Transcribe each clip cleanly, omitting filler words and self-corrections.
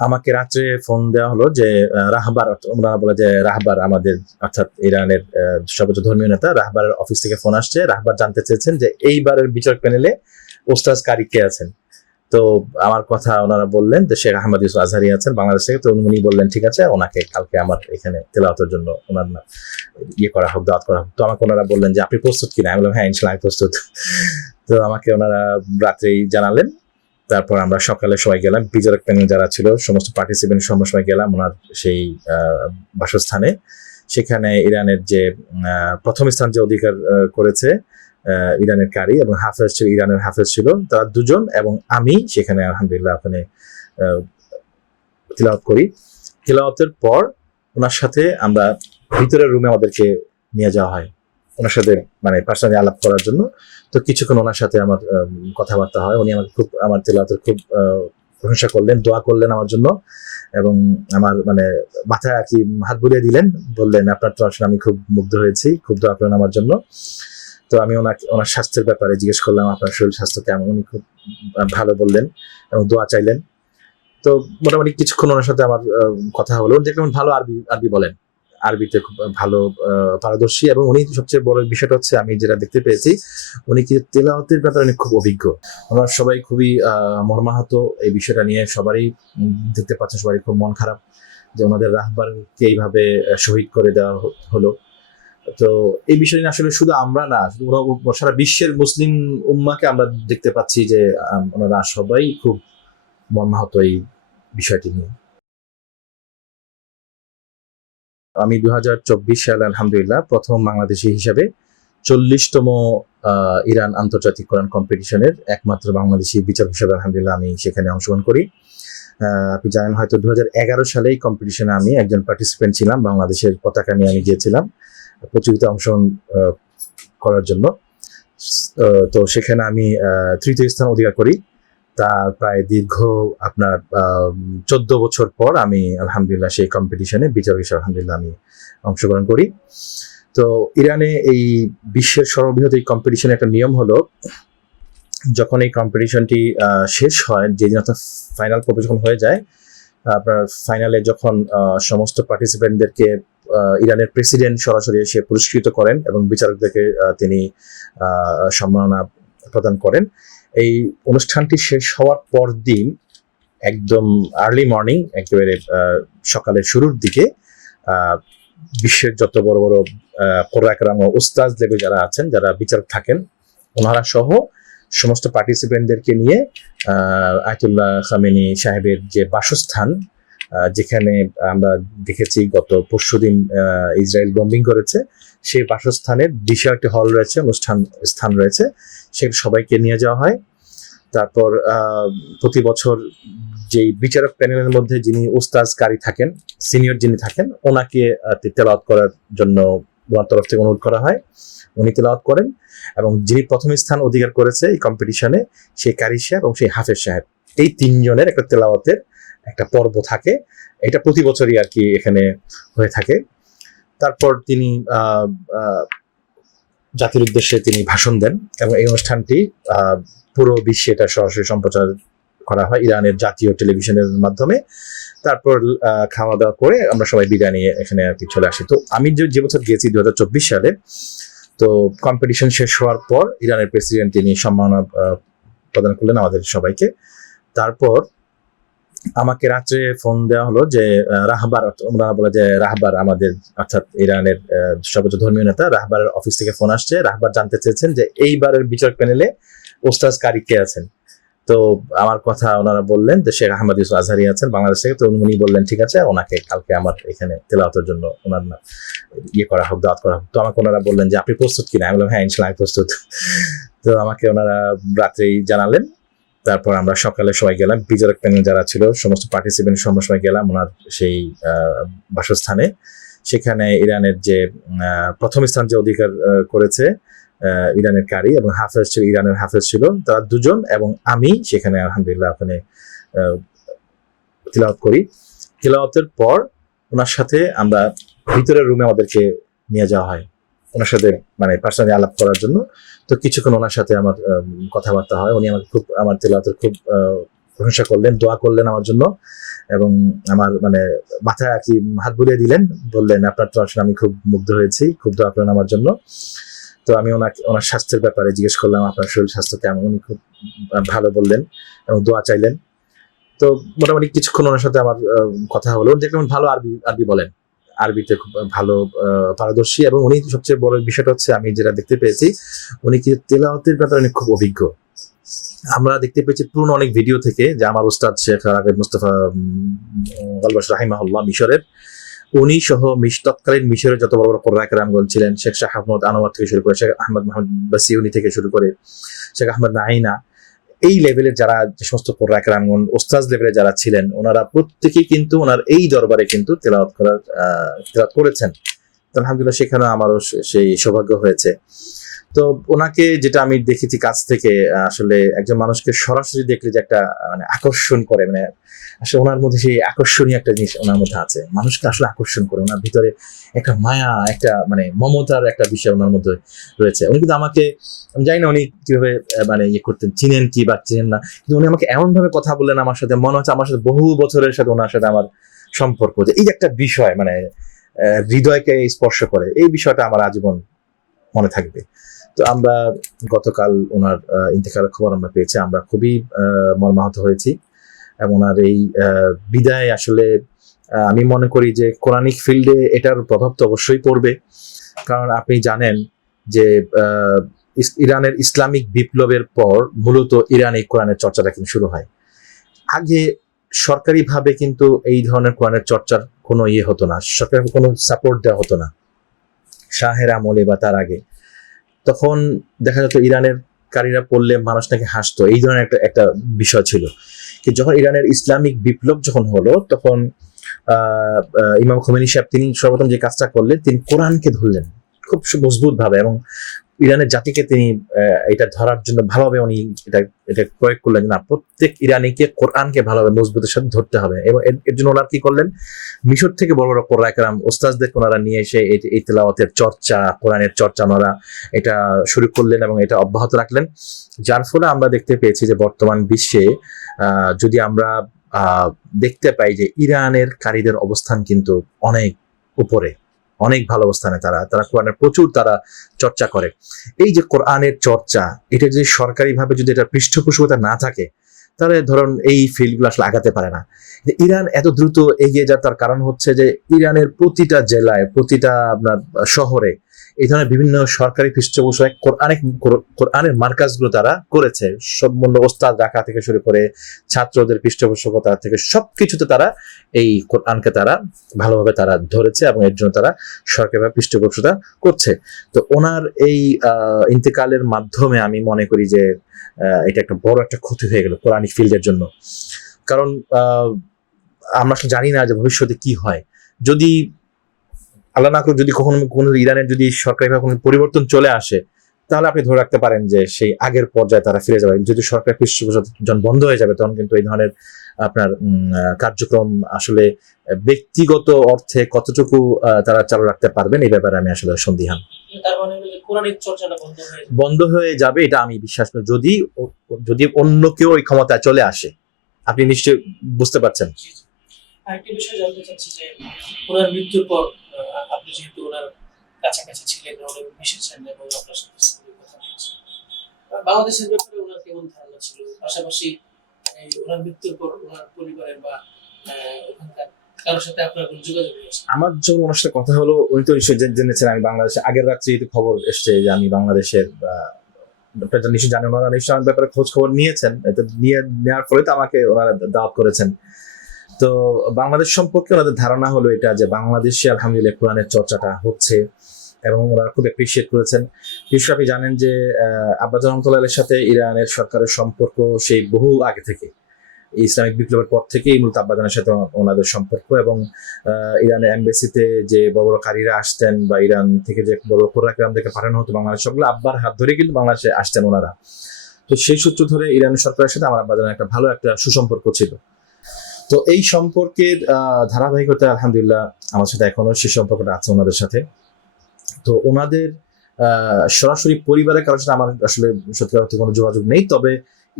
আমাকে রাত্রে ফোন দেওয়া হলো যে রাহবার, ওনারা বলে যে রাহবার আমাদের অর্থাৎ ইরানের সর্বোচ্চ ধর্মীয় নেতা রাহবারের অফিস থেকে ফোন আসছে। রাহবার জানতে চেয়েছেন যে এইবারের বিচারক প্যানেলে ওস্তাজ কারি কে আছেন। তো আমার কথা ওনারা বললেন যে শেখ আহমদ ইউসুফ আজহারি আছেন বাংলাদেশ থেকে। তো উনি বললেন ঠিক আছে, ওনাকে কালকে আমার এখানে তেলাওয়াতের জন্য ওনার করা হোক, দাওয়াত করা হোক। তো আমাকে ওনারা বললেন যে আপনি প্রস্তুত কিনা। আমি বললাম হ্যাঁ, ইনশাল্লাহ আমি প্রস্তুত। তো আমাকে ওনারা রাত্রেই জানালেন। তারপর আমরা সকালে সবাই গেলাম, বিচারক প্যানেল যারা ছিল সমস্ত পার্টিসিপেন্ট সবাই গেলাম ওনার সেই বাসস্থানে। সেখানে ইরানের যে প্রথম স্থান যে অধিকার করেছে ইরানের কারি এবং হাফেজ ছিল, ইরানের হাফেজ ছিল, তারা দুজন এবং আমি সেখানে আলহামদুলিল্লাহ ওখানে তিলাওয়াত করি। তিলাওয়াতের পর ওনার সাথে আমরা ভিতরের রুমে আমাদেরকে নিয়ে যাওয়া হয় ওনার সাথে মানে পার্সোনালি আলাপ করার জন্য। তো কিছুক্ষণ ওনার সাথে আমার কথাবার্তা হয়। উনি আমাকে খুব আমার তেলাওয়াতের খুব প্রশংসা করলেন, দোয়া করলেন আমার জন্য এবং আমার মানে মাথায় আর কি হাত বুলিয়ে দিলেন, বললেন আপনার তো আসলে আমি খুব মুগ্ধ হয়েছি, খুব দোয়া করলেন আমার জন্য। তো আমি ওনার স্বাস্থ্যের ব্যাপারে জিজ্ঞেস করলাম আপনার শরীর স্বাস্থ্য কেমন। উনি খুব ভালো বললেন এবং দোয়া চাইলেন। তো মোটামুটি কিছুক্ষণ ওনার সাথে আমার কথা হলো। দেখলাম ভালো আরবি বলেন, আরবিতে খুব ভালো পারদর্শী এবং উনি সবচেয়ে বড় বিষয়টা হচ্ছে আমি যেটা দেখতে পেয়েছি উনি কি তেলাওয়াতের ব্যাপারে উনি খুব অভিজ্ঞ। ওনারা সবাই খুবই মর্মাহত এই বিষয়টা নিয়ে। সবারই দেখতে পাচ্ছে সবারই খুব মন খারাপ যে ওনাদের রাহবারকে এইভাবে শহীদ করে দেওয়া হলো। তো এই বিষয় নিয়ে আসলে শুধু আমরা না, সারা বিশ্বের মুসলিম উম্মাকে আমরা দেখতে পাচ্ছি যে ওনারা সবাই খুব মর্মাহত এই বিষয়টি নিয়ে। আমি 2024 সালে আলহামদুলিল্লাহ প্রথম বাংলাদেশি হিসাবে 40তম ইরান আন্তর্জাতিক কোরআন কম্পিটিশনের একমাত্র বাংলাদেশি বিচারক হিসাবে আলহামদুলিল্লাহ আমি সেখানে অংশগ্রহণ করি। আপনি জানেন হয়তো 2011 সালে এই কম্পিটিশনে আমি একজন পার্টিসিপেন্ট ছিলাম, বাংলাদেশের পতাকা নিয়ে আমি গিয়েছিলাম প্রতিযোগিতায় অংশগ্রহণ করার জন্য। তো সেখানে আমি তৃতীয় স্থান অধিকার করি। তার প্রায় দীর্ঘ আপনার 14 বছর পর আমি আলহামদুলিল্লাহ সেই কম্পিটিশনে বিচারক হিসেবে আলহামদুলিল্লাহ আমি অংশগ্রহণ করি। তো ইরানে এই বিশ্বের সর্ববৃহৎ এই কম্পিটিশনের একটা নিয়ম হলো, যখন এই কম্পিটিশনটি শেষ হয়, যেদিন অর্থাৎ ফাইনাল যখন হয়ে যায়, আপনার ফাইনালে যখন সমস্ত পার্টিসিপেন্টদেরকে ইরানের প্রেসিডেন্ট সরাসরি এসে পুরস্কৃত করেন এবং বিচারকদেরকে তিনি সম্মাননা প্রদান করেন। এই অনুষ্ঠানটি শেষ হওয়ার পর দিন একদম আর্লি মর্নিং, একেবারে সকালের শুরুর দিকে বিশ্বের যত বড় বড় কোরআন একরাম ও উস্তাজ লেভেল যারা আছেন, যারা বিচারক থাকেন, ওনারা সহ সমস্ত পার্টিসিপেন্টদেরকে নিয়ে আয়াতুল্লাহ খামেনি সাহেবের যে বাসস্থান, যেখানে আমরা দেখেছি গত পরশুদিন ইসরায়েল বম্বিং করেছে, সেই বাসস্থানের বিশাল একটি হল রয়েছে, অনুষ্ঠান স্থান রয়েছে, সেখানে সবাইকে নিয়ে যাওয়া হয়। তারপর প্রতি বছর যেই বিচারক প্যানেলের মধ্যে যিনি উস্তাজ কারি থাকেন, সিনিয়র যিনি থাকেন, ওনাকে তেলাওয়াত করার জন্য ওনার তরফ থেকে অনুরোধ করা হয়। উনি তেলাওয়াত করেন এবং যিনি প্রথম স্থান অধিকার করেছে এই কম্পিটিশনে, সেই কারি সাহেব এবং সেই হাফেজ সাহেব, এই তিনজনের একটা তেলাওয়াতের একটা পর্ব থাকে। এটা প্রতি বছরই আর কি এখানে হয়ে থাকে। তারপর তিনি জাতির উদ্দেশ্যে তিনি ভাষণ দেন এবং এই অনুষ্ঠানটি পুরো বিশ্বে এটা সরাসরি সম্প্রচার করা হয় ইরানের জাতীয় টেলিভিশনের মাধ্যমে। তারপর খাওয়া দাওয়া করে আমরা সবাই বিদায় নিয়ে এখানে আর কি চলে আসি। তো আমি যে বছর গিয়েছি 2024 সালে, তো কম্পিটিশন শেষ হওয়ার পর ইরানের প্রেসিডেন্ট তিনি সম্মাননা প্রদান করলেন আমাদের সবাইকে। তারপর আমাকে রাত্রে ফোন দেওয়া হলো যে রাহবার, ওনারা বলে যে রাহবার আমাদের অর্থাৎ ইরানের সর্বোচ্চ ধর্মীয় নেতা রাহবারের অফিস থেকে ফোন আসছে। রাহবার জানতে চেয়েছেন যে এইবারের বিচারক প্যানেলে ওস্তাজ কারি কে আছেন। তো আমার কথা ওনারা বললেন যে শেখ আহমদ ইউসুফ আজহারি আছেন বাংলাদেশ থেকে। তো উনি বললেন ঠিক আছে, ওনাকে কালকে আমার এখানে তেলাওয়াতের জন্য ওনার করা হোক, দাওয়াত করা হোক। তো আমাকে ওনারা বললেন যে আপনি প্রস্তুত কিনা। আমি বললাম হ্যাঁ, ইনশাল্লাহ আমি প্রস্তুত। তো আমাকে ওনারা রাত্রেই জানালেন। তারপর আমরা সকালে সবাই গেলাম, বিচারক প্যানেল যারা ছিল সমস্ত পার্টিসিপেন্ট সবাই গেলাম ওনার সেই বাসস্থানে। সেখানে ইরানের যে প্রথম স্থান যে অধিকার করেছে ইরানের কারি এবং হাফেজ ছিল, ইরানের হাফেজ ছিল, তারা দুজন এবং আমি সেখানে আলহামদুলিল্লাহ ওখানে তিলাওয়াত করি। তিলাওয়াতের পর ওনার সাথে আমরা ভিতরের রুমে আমাদেরকে নিয়ে যাওয়া হয় ওনার সাথে মানে পার্সোনালি আলাপ করার জন্য। তো কিছুক্ষণ ওনার সাথে আমার কথাবার্তা হয়। উনি আমাকে খুব আমার তেলাওয়াতের খুব প্রশংসা করলেন, দোয়া করলেন আমার জন্য এবং আমার মানে মাথায় আর কি হাত বুলিয়ে দিলেন, বললেন আপনার তো আসলে আমি খুব মুগ্ধ হয়েছি, খুব দোয়া করেন আমার জন্য। তো আমি ওনার স্বাস্থ্যের ব্যাপারে জিজ্ঞেস করলাম, আপনার শরীর স্বাস্থ্য কেমন? উনি খুব ভালো বললেন এবং দোয়া চাইলেন। তো মোটামুটি কিছুক্ষণ ওনার সাথে আমার কথা হলো, দেখলাম ভালো আরবি আরবি বলেন, আরবিতে খুব ভালো পারদর্শী, এবং উনি সবচেয়ে বড় বিষয়টা হচ্ছে আমি যেটা দেখতে পেয়েছি, উনি কি তেলাওয়াতের ব্যাপারে উনি খুব অভিজ্ঞ। আমরা দেখতে পেয়েছি পুরনো অনেক ভিডিও থেকে যে আমার উস্তাদ শেখ রাগেব মুস্তাফা গালবাস রাহিমাহুল্লাহ মিশরের, উনি সহ তৎকালীন মিশরের যত বড় বড় কোরআন কেরামগণ ছিলেন, শেখ শাহ আহমদ আনোয়ার থেকে শুরু করে শেখ আহমদ মাহমুদ বাসিউনি থেকে শুরু করে শেখ আহমদ নাইনা, এই লেভেলের যারা যে সমস্ত কোরআন কেরামগণ ওস্তাদ লেভেলে যারা ছিলেন, ওনারা প্রত্যেকেই কিন্তু ওনার এই দরবারে কিন্তু তেলাওয়াত করেছেন। তো আলহামদুলিল্লাহ সেখানে আমারও সেই সৌভাগ্য হয়েছে। তো ওনাকে যেটা আমি দেখেছি কাছ থেকে, আসলে একজন মানুষকে সরাসরি দেখলে যে একটা মানে আকর্ষণ করে, মানে আসলে ওনার মধ্যে সেই আকর্ষণীয় একটা জিনিস ওনার মধ্যে আছে, মানুষকে আসলে আকর্ষণ করে, ওনার ভিতরে একটা মায়া, একটা মানে মমতার একটা বিষয় ওনার মধ্যে রয়েছে। উনি কিন্তু আমাকে, আমি জানি না উনি কিভাবে মানে ইয়ে করতেন, চিনেন কি বা চিনেন না, কিন্তু উনি আমাকে এমন ভাবে কথা বললেন আমার সাথে, মনে হচ্ছে আমার সাথে বহু বছরের সাথে ওনার সাথে আমার সম্পর্ক, যে এই যে একটা বিষয় মানে হৃদয়কে স্পর্শ করে, এই বিষয়টা আমার আজীবন মনে থাকবে। তো আমরা গতকাল ওনার ইন্তেকালের খবর আমরা পেয়েছি, আমরা খুবই মর্মাহত হয়েছি, এবং ওনার এই বিদায় আসলে আমি মনে করি যে কোরআনিক ফিল্ডে এটার প্রভাব তো অবশ্যই পড়বে। কারণ আপনি জানেন যে ইরানের ইসলামিক বিপ্লবের পর মূলত ইরানে কোরআনের চর্চাটা কিন্তু শুরু হয়। আগে সরকারিভাবে কিন্তু এই ধরনের কোরআনের চর্চার কোনো ইয়ে হতো না, সরকারি কোনো সাপোর্ট দেওয়া হতো না শাহের আমলে বা তার আগে। তখন দেখা যেত ইরানের কারীরা পড়লে মানুষ নাকি হাসতো, এই ধরনের একটা বিষয় ছিল। কিন্তু যখন ইরানের ইসলামিক বিপ্লব যখন হলো, তখন ইমাম খোমেনি সাহেব তিনি সর্বপ্রথম যে কাজটা করলেন, তিনি কোরআনকে ধরলেন খুব মজবুত ভাবে, এবং ইরানের জাতিকে তিনি এটা ধরার জন্য ভালোভাবে উনি এটা প্রয়োগ করলেন, না প্রত্যেক ইরানিকে কোরআনকে ভালোভাবে মজবুতের সাথে ধরতে হবে। এবং এর জন্য ওনারা কি করলেন, মিশর থেকে বড় বড় কোরআন কেরাম ওস্তাদদের ওনারা নিয়ে এসে এই তেলাওয়াতের চর্চা, কোরআনের চর্চা ওনারা এটা শুরু করলেন এবং এটা অব্যাহত রাখলেন। যার ফলে আমরা দেখতে পেয়েছি যে বর্তমান বিশ্বে যদি আমরা দেখতে পাই যে ইরানের কারীদের অবস্থান কিন্তু অনেক উপরে, অনেক ভালো অবস্থানে, তারা কোরআনের প্রচুর তারা চর্চা করে। এই যে কোরআনের চর্চা, এটা যদি সরকারিভাবে যদি এটা পৃষ্ঠপোষকতা না থাকে, তাহলে ধরুন এই ফিল্ডগুলো আসলে আগাতে পারে না। ইরান এত দ্রুত এগিয়ে যাওয়ার তার কারণ হচ্ছে যে ইরানের প্রতিটা জেলায়, প্রতিটা আপনার শহরে এই ধরনের বিভিন্ন সরকারি পৃষ্ঠপোষক কোরআনের মার্কাজগুলো তারা করেছে। সম্পূর্ণ ওস্তাদ রাখা থেকে শুরু করে ছাত্রদের পৃষ্ঠপোষকতা থেকে সবকিছুতে তারা এই কোরআনকে তারা ভালোভাবে তারা ধরেছে, এবং এর জন্য তারা সরকারিভাবে পৃষ্ঠপোষকতা করছে। তো ওনার এই ইন্তেকালের মাধ্যমে আমি মনে করি যে এটা একটা বড় একটা ক্ষতি হয়ে গেল কোরআনিক ফিল্ডের জন্য। কারণ আমরা জানি না যে ভবিষ্যতে কি হয়। যদি আল্লাহ না করুক, যদি কখনো ইরানের যদি সরকারিভাবে কোনো পরিবর্তন চলে আসে, তাহলে আপনি ধরে রাখতে পারেন যে সেই আগের পর্যায়ে তারা ফিরে যাবে। যদি সরকার পৃষ্ঠপোষকতা বন্ধ হয়ে যাবে, তখন কিন্তু এই ধরনের আপনার কার্যক্রম আসলে ব্যক্তিগত অর্থে কতটুকু তারা চালু রাখতে পারবেন, এই ব্যাপারে আমি আসলে সন্দিহান। বন্ধ হয়ে যাবে এটা আমি বিশ্বাস করি, যদি অন্য কেউ ওই ক্ষমতায় চলে আসে। আপনি নিশ্চয়ই বুঝতে পারছেন। আরেকটি বিষয় জানতে চাচ্ছি যে ওনার মৃত্যুর পর আপনি যেহেতু ওনার কাছাকাছি ছিলেন, অনেক মিশেছেন এবং আপনার সাথে কথা বলেছেন, বাংলাদেশের ব্যাপারে ওনার কেমন ধারণা ছিল? পাশাপাশি ওনার মৃত্যুর পর ওনার পরিবারের বা ওখানকার কারোর সাথে আপনার কোনো যোগাযোগ হয়েছে? আমার যখন ওনার সাথে কথা হলো, উনি তো নিশ্চয়ই জেনেছেন আমি বাংলাদেশে, আগের রাত্রে খবর এসছে যে আমি বাংলাদেশের, নিশ্চয়ই জানেন, ওনারা নিশ্চয়ই আমার ব্যাপারে খোঁজ খবর নিয়েছেন। এটা নেওয়ার ফলে তো আমাকে ওনারা দাওয়াত করেছেন। তো বাংলাদেশ সম্পর্কে ওনাদের ধারণা হলো এটা যে বাংলাদেশে আলহামদুলিল্লাহ কোরআনের চর্চাটা হচ্ছে, এবং ওনারা খুব অ্যাপ্রিসিয়েট করেছেন। বিশেষ আপনি জানেন যে আব্বাজান রহমতুল্লাহের সাথে ইরানের সরকারের সম্পর্ক সেই বহু আগে থেকে, ইসলামিক বিপ্লবের পর থেকেই মূলত আব্বাজানের সাথে ওনাদের সম্পর্ক, এবং ইরানের এমবেসিতে যে বড় বড় কারীরা আসতেন বা ইরান থেকে যে বড় কোরআন কেরামদেরকে পাঠানো হতো বাংলাদেশ, সবগুলো আব্বার হাত ধরে কিন্তু বাংলাদেশে আসতেন ওনারা। তো সেই সূত্র ধরে ইরানের সরকারের সাথে আমার আব্বাজানের একটা ভালো একটা সুসম্পর্ক ছিল। তো এই সম্পর্কের ধারাবাহিকতা আলহামদুলিল্লাহ আমার সাথে এখনো সেই সম্পর্কটা আছে ওনাদের সাথে। তো ওনাদের সরাসরি পরিবারের কারোর সাথে আমার আসলে সত্যি অর্থে কোনো যোগাযোগ নেই, তবে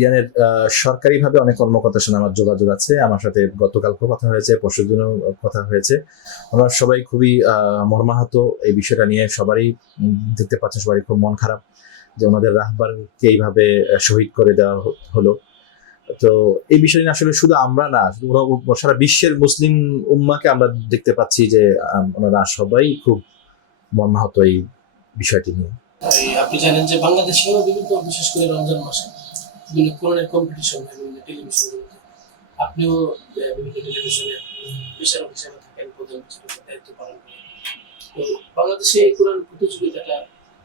ইরানের সরকারিভাবে অনেক কর্মকর্তার সাথে আমার যোগাযোগ আছে। আমার সাথে গতকালকেও কথা হয়েছে, পরশুদিনও কথা হয়েছে। আমরা সবাই খুবই মর্মাহত এই বিষয়টা নিয়ে। সবারই দেখতে পাচ্ছেন, সবারই খুব মন খারাপ যে ওনাদের রাহবারকে এইভাবে শহীদ করে দেওয়া হলো। তো এই বিষয় নিয়ে আসলে শুধু আমরা না, শুধু সারা বিশ্বের মুসলিম উম্মাকে আমরা দেখতে পাচ্ছি যে ওনারা সবাই খুব মর্মাহত এই বিষয়টি নিয়ে। আপনি জানেন যে বাংলাদেশেও বিভিন্ন, বিশেষ করে রমজান মাসে বিভিন্ন কোরআনের কম্পিটিশন হয় বিভিন্ন টেলিভিশনগুলোতে। আপনিও বিভিন্ন টেলিভিশনে বিচারক হিসেবে থাকেন, প্রধান বিচারকের দায়িত্ব পালন করেন। তো বাংলাদেশে এই কোরআন প্রতিযোগিতাটা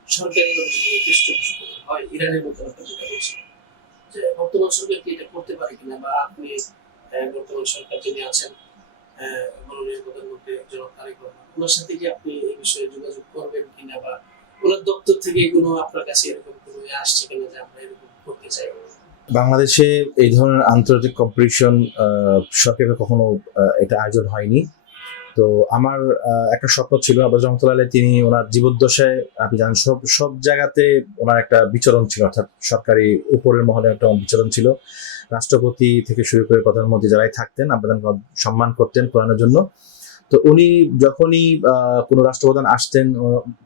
সরকারিভাবে যদি পৃষ্ঠপোষক হয়, ইরানের মতো একটা যেটা বলছে যে বর্তমান সরকার কি এটা করতে পারে কিনা, বা আপনি বর্তমান সরকার যিনি আছেন মাননীয় প্রধানমন্ত্রী জনাব তারেক রহমান, ওনার সাথে কি আপনি এই বিষয়ে যোগাযোগ করবেন কিনা, বা ওনার দপ্তর থেকে কোনো আপনার কাছে এরকম কোনো আসছে কিনা যে আমরা এরকম করতে চাই? বাংলাদেশে এই ধরনের আন্তর্জাতিক কম্পিটিশন সরকারে কখনো এটা আয়োজন হয়নি। তো আমার একটা স্বপ্ন ছিল, আব্বাস রহমতুল্লাহ তিনি ওনার জীবদ্দশায়, আপনি জানেন, সব জায়গাতে ওনার একটা বিচরণ ছিল, অর্থাৎ সরকারি উপরের মহলে একটা বিচরণ ছিল। রাষ্ট্রপতি থেকে শুরু করে প্রধানমন্ত্রী যারাই থাকতেন, আবেদন সম্মান করতেন কোরআনের জন্য। তো উনি যখনই কোনো রাষ্ট্রপ্রধান আসতেন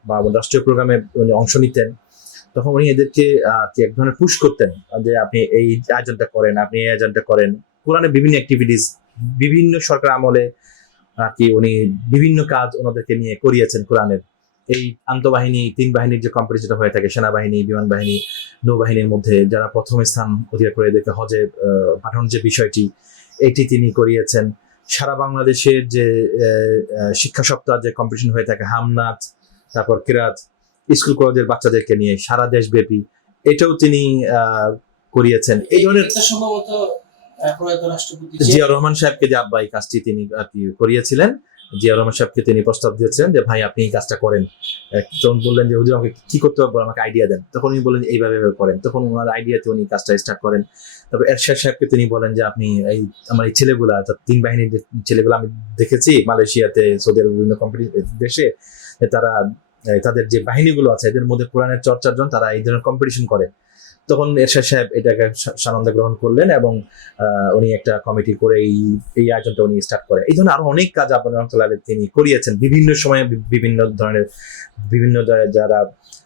বা রাষ্ট্রীয় প্রোগ্রামে উনি অংশ নিতেন, তখন উনি এদেরকে এক ধরনের পুশ করতেন যে আপনি এই আয়োজনটা করেন, আপনি এই আয়োজনটা করেন। কোরআনের বিভিন্ন অ্যাক্টিভিটিস বিভিন্ন সরকার আমলে আর কি উনি বিভিন্ন কাজ ওনাদেরকে নিয়ে করিয়েছেন কোরআনের। এই আন্তঃবাহিনী 3 বাহিনীর যে কম্পিটিশনটা হয়ে থাকে, সেনাবাহিনী, বিমান বাহিনী, নৌবাহিনীর মধ্যে যারা প্রথম স্থান অধিকার করে এদেরকে হজে পাঠানোর যে বিষয়টি, এটি তিনি করিয়েছেন। সারা বাংলাদেশের যে শিক্ষা সপ্তাহ যে কম্পিটিশন হয়ে থাকে, হামনাথ, তারপর কিরাত, স্কুল কলেজের বাচ্চাদেরকে নিয়ে সারা দেশব্যাপী, এটাও তিনি করিয়েছেন। এই ধরনের এটা সম্ভবত প্রয়াত রাষ্ট্রপতি জিয়া রহমান সাহেবকে যে আব্বা এই কাজটি তিনি আর কি করিয়েছিলেন, জিয়া রহমান সাহেবকে তিনি প্রস্তাব দিয়েছিলেন যে ভাই আপনি এই কাজটা করেন। তখন বললেন যে হুজুর আমাকে কি করতে হবে, আমাকে আইডিয়া দেন। তখন উনি বললেন এইভাবে করেন। তখন ওনার আইডিয়াতে উনি কাজটা স্টার্ট করেন। তারপর এরশাদ সাহেবকে তিনি বলেন যে আপনি এই আমার এই ছেলেগুলা, অর্থাৎ 3 বাহিনীর যে ছেলেগুলো আমি দেখেছি মালয়েশিয়াতে, সৌদি আরব, বিভিন্ন দেশে, তারা তাদের যে বাহিনীগুলো আছে এদের মধ্যে কোরআনের চর্চার জন্য তারা এই ধরনের কম্পিটিশন করে। তখন এরশাদ সাহেব এটাকে সানন্দে গ্রহণ করলেন এবং উনি একটা কমিটি করে এই আয়োজনটা উনি স্টার্ট করেন। এই ধরনের আরো অনেক কাজ আব্বাস রহমতুল্লাহ তিনি করিয়েছেন বিভিন্ন সময়ে, বিভিন্ন ধরনের, বিভিন্ন যারা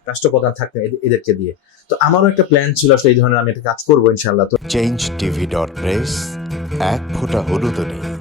রাষ্ট্রপ্রধান থাকতেন এদেরকে দিয়ে। তো আমারও একটা প্ল্যান ছিল আসলে এই ধরনের আমি একটা কাজ করবো ইনশাআল্লাহ। তো change tv.press এক ফোঁটা হলুদও নেই।